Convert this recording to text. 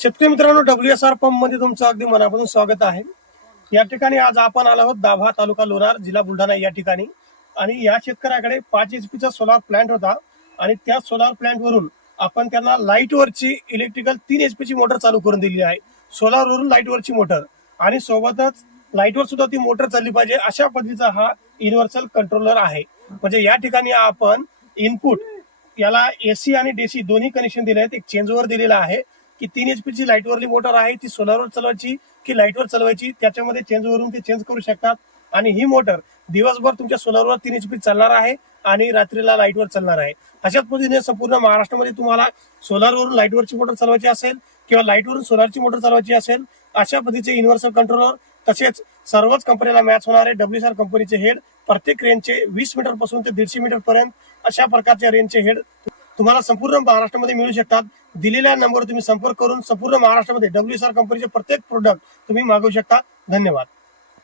शेतकरी मित्रांनो, WSR pump मध्ये तुमचं अगदी मनापासून स्वागत आहे। या ठिकाणी आज आपण आलो आहोत दाभा तालुका लोणार जिल्हा बुलढाणा या ठिकाणी। आणि या शेतकऱ्याकडे 5 HP चा सोलार प्लांट होता आणि त्या सोलार प्लांट वरून आपण त्यांना लाईट वरची इलेक्ट्रिकल 3 HP ची मोटर चालू करून दिली आहे। सोलार वरून लाईट वरची मोटर आणि सोबतच लाईट वर सुद्धा ती मोटर चालली पाहिजे अशा पद्धतीचा हा युनिव्हर्सल कंट्रोलर आहे। म्हणजे या ठिकाणी आपण इनपुट याला AC आणि DC दोन्ही कनेक्शन दिले आहेत। एक चेंज ओव्हर दिलेला आहे की 3 HP ची लाईट वरली मोटर आहे ती सोलारवर चालवायची की लाईटवर चालवायची, त्याच्यामध्ये चेंज वरून ते चेंज करू शकतात। आणि ही मोटर दिवसभर तुमच्या सोलारवर 3 HP चालणार आहे आणि रात्रीला लाईटवर चालणार आहे। अशाच पद्धतीने संपूर्ण महाराष्ट्रामध्ये तुम्हाला सोलारवरून लाईटवरची मोटर चालवायची असेल किंवा लाईटवरून सोलारची मोटर चालवायची असेल, अशा पद्धतीचे युनिव्हर्सल कंट्रोलर तसेच सर्वच कंपनीला मॅच होणारे WSR कंपनीचे हेड प्रत्येक रेंजचे 20 मीटर पासून ते 150 मीटर पर्यंत अशा प्रकारच्या रेंजचे हेड तुम्हाला संपूर्ण महाराष्ट्रामध्ये मिळू शकतात। दिलेल्या नंबरवर तुम्ही संपर्क करून संपूर्ण महाराष्ट्रामध्ये WSR कंपनीचे प्रत्येक प्रोडक्ट तुम्ही मागवू शकता। धन्यवाद।